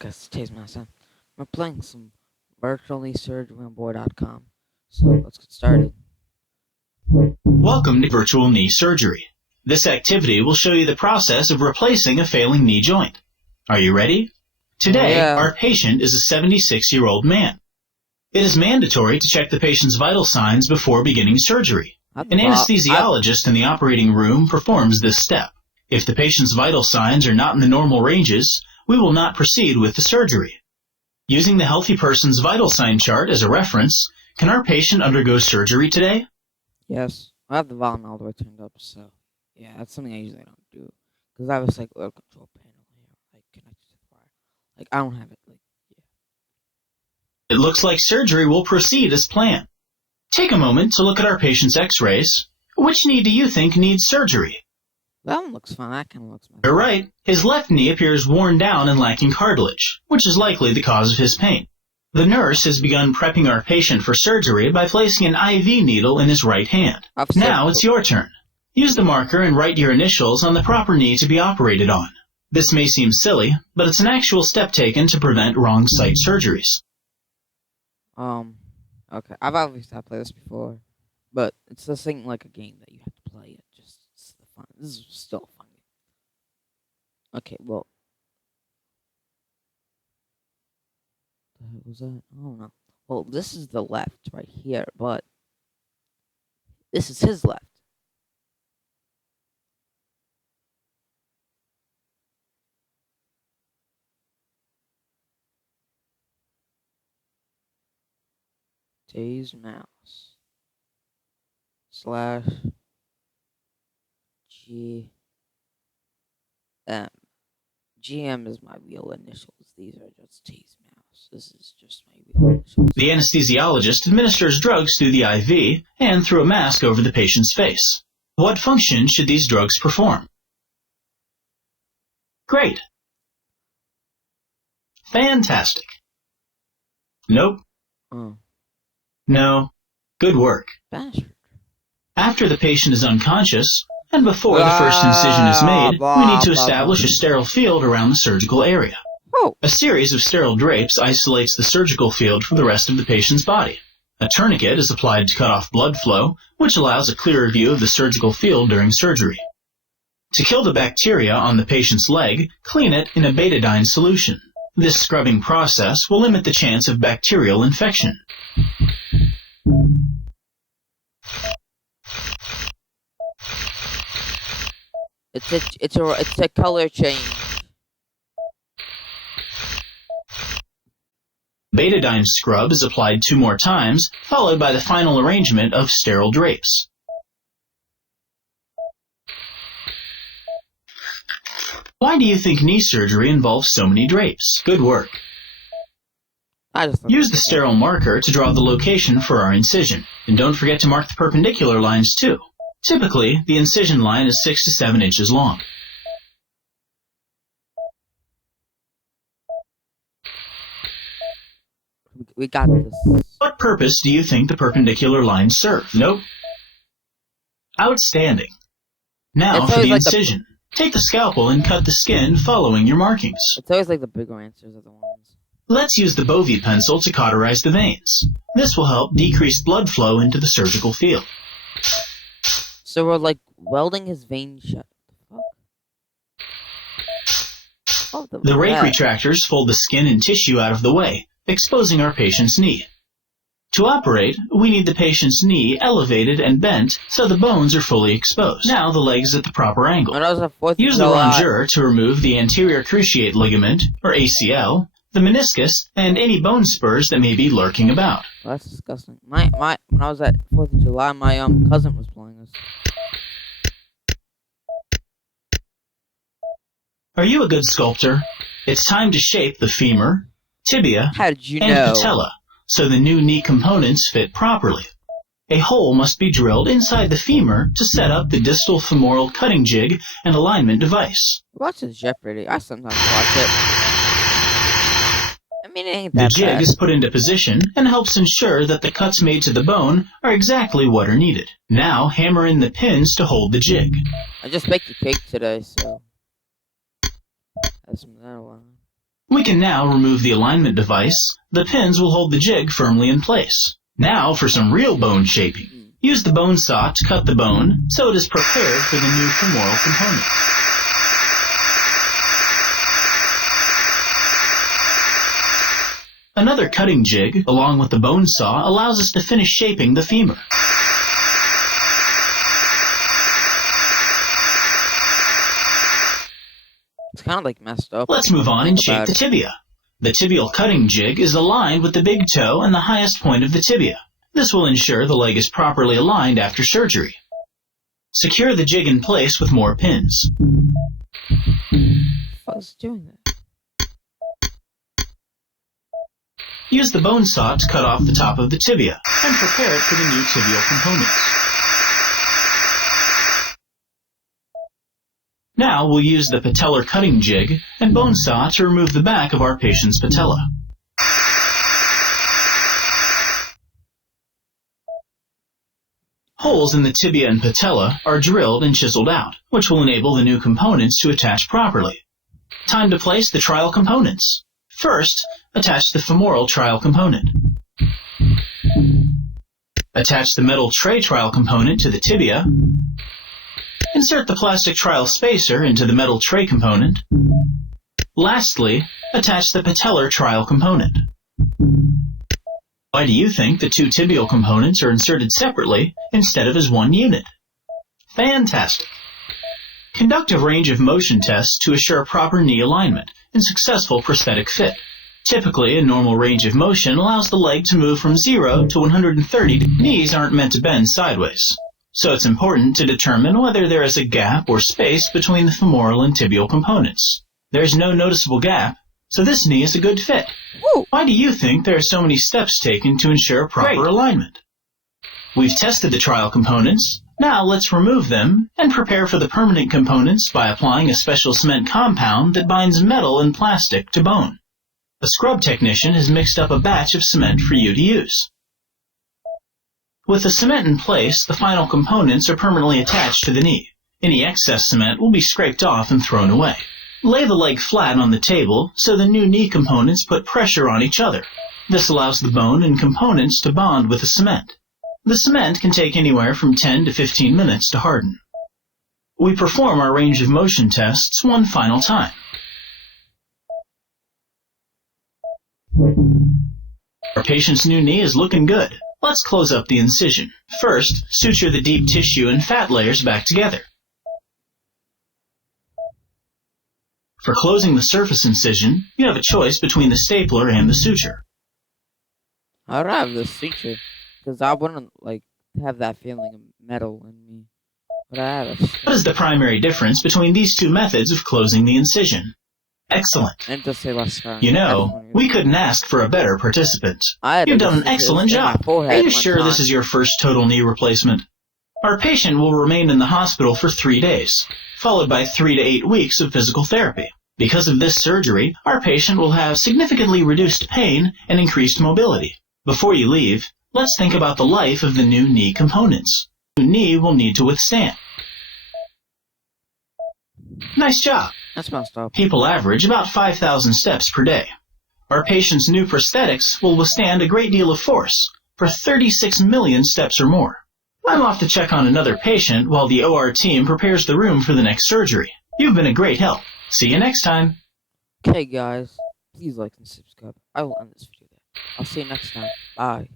Guys, Chase Massa. We're playing some virtually surgury.com. So let's get started. Welcome to Virtual Knee Surgery. This activity will show you the process of replacing a failing knee joint. Are you ready? Today, our patient is a 76-year-old man. It is mandatory to check the patient's vital signs before beginning surgery. An anesthesiologist in the operating room performs this step. If the patient's vital signs are not in the normal ranges, we will not proceed with the surgery. Using the healthy person's vital sign chart as a reference, can our patient undergo surgery today? Yes. I have the volume all the way turned up, so yeah, that's something I usually don't do. Because I have a cyclical control panel here, like connected to the wire. Like, I don't have it, It looks like surgery will proceed as planned. Take a moment to look at our patient's x-rays. Which knee do you think needs surgery? That one looks fine. That kind of looks fine. You're right. His left knee appears worn down and lacking cartilage, which is likely the cause of his pain. The nurse has begun prepping our patient for surgery by placing an IV needle in his right hand. Now it's your turn. Use the marker and write your initials on the proper knee to be operated on. This may seem silly, but it's an actual step taken to prevent wrong site surgeries. Okay. I've obviously played this before, but it's the thing like a game that you have to play. It's the fun. This is still a fun game. Okay, well. What the heck was that? I don't know. Well, this is the left right here, but this is his left. J's mouse slash G M. GM is my real initials. These are just T's mouse. This is just my real initials. The anesthesiologist administers drugs through the IV and through a mask over the patient's face. What function should these drugs perform? Great. Fantastic. Nope. Oh. No. Good work. Bastard. After the patient is unconscious, and before the first incision is made, we need to establish a sterile field around the surgical area. A series of sterile drapes isolates the surgical field from the rest of the patient's body. A tourniquet is applied to cut off blood flow, which allows a clearer view of the surgical field during surgery. To kill the bacteria on the patient's leg, clean it in a betadine solution. This scrubbing process will limit the chance of bacterial infection. It's a color change. Betadine scrub is applied 2 more times, followed by the final arrangement of sterile drapes. Why do you think knee surgery involves so many drapes? Good work. Use the sterile marker to draw the location for our incision, and don't forget to mark the perpendicular lines too. Typically, the incision line is 6 to 7 inches long. We got this. What purpose do you think the perpendicular lines serve? Nope. Outstanding. Now for the incision. Take the scalpel and cut the skin following your markings. It's always like the bigger answers are the ones. Let's use the Bovie pencil to cauterize the veins. This will help decrease blood flow into the surgical field. So we're like welding his veins shut. The rake retractors fold the skin and tissue out of the way, exposing our patient's knee. To operate, we need the patient's knee elevated and bent so the bones are fully exposed. Now the leg is at the proper angle. Use the rongeur to remove the anterior cruciate ligament, or ACL, the meniscus, and any bone spurs that may be lurking about. Well, that's disgusting. When I was at 4th of July, my cousin was playing this. Are you a good sculptor? It's time to shape the femur, tibia, and patella, so the new knee components fit properly. A hole must be drilled inside the femur to set up the distal femoral cutting jig and alignment device. Watch this Jeopardy. I sometimes watch it. I mean, it ain't that The jig bad. is put into position and helps ensure that the cuts made to the bone are exactly what are needed. Now hammer in the pins to hold the jig. I just baked a cake today, so that's from that one. We can now remove the alignment device. The pins will hold the jig firmly in place. Now for some real bone shaping. Use the bone saw to cut the bone so it is prepared for the new femoral component. Another cutting jig, along with the bone saw, allows us to finish shaping the femur. It's kind of like messed up. Let's move on and shape the tibia. The tibial cutting jig is aligned with the big toe and the highest point of the tibia. This will ensure the leg is properly aligned after surgery. Secure the jig in place with more pins. What's doing that? Use the bone saw to cut off the top of the tibia and prepare it for the new tibial components. Now we'll use the patellar cutting jig and bone saw to remove the back of our patient's patella. Holes in the tibia and patella are drilled and chiseled out, which will enable the new components to attach properly. Time to place the trial components. First, attach the femoral trial component. Attach the metal tray trial component to the tibia. Insert the plastic trial spacer into the metal tray component. Lastly, attach the patellar trial component. Why do you think the two tibial components are inserted separately instead of as one unit? Fantastic! Conduct a range of motion tests to assure proper knee alignment and successful prosthetic fit. Typically, a normal range of motion allows the leg to move from 0 to 130. Knees aren't meant to bend sideways, so it's important to determine whether there is a gap or space between the femoral and tibial components. There's no noticeable gap, so this knee is a good fit. Woo. Why do you think there are so many steps taken to ensure proper alignment? We've tested the trial components. Now let's remove them and prepare for the permanent components by applying a special cement compound that binds metal and plastic to bone. A scrub technician has mixed up a batch of cement for you to use. With the cement in place, the final components are permanently attached to the knee. Any excess cement will be scraped off and thrown away. Lay the leg flat on the table so the new knee components put pressure on each other. This allows the bone and components to bond with the cement. The cement can take anywhere from 10 to 15 minutes to harden. We perform our range of motion tests one final time. Our patient's new knee is looking good. Let's close up the incision. First, suture the deep tissue and fat layers back together. For closing the surface incision, you have a choice between the stapler and the suture. I'd have the suture, because I wouldn't have that feeling of metal in me. But I have a What is the primary difference between these two methods of closing the incision? Excellent. And to say less You know, we couldn't ask for a better participant. You've done an excellent job. Are you sure this is your first total knee replacement? Our patient will remain in the hospital for 3 days, followed by 3 to 8 weeks of physical therapy. Because of this surgery, our patient will have significantly reduced pain and increased mobility. Before you leave, let's think about the life of the new knee components. The new knee will need to withstand. Nice job. That's messed up. People average about 5,000 steps per day. Our patient's new prosthetics will withstand a great deal of force for 36 million steps or more. I'm off to check on another patient while the OR team prepares the room for the next surgery. You've been a great help. See you next time. Okay, guys. Please like and subscribe. I will end this video there. I'll see you next time. Bye.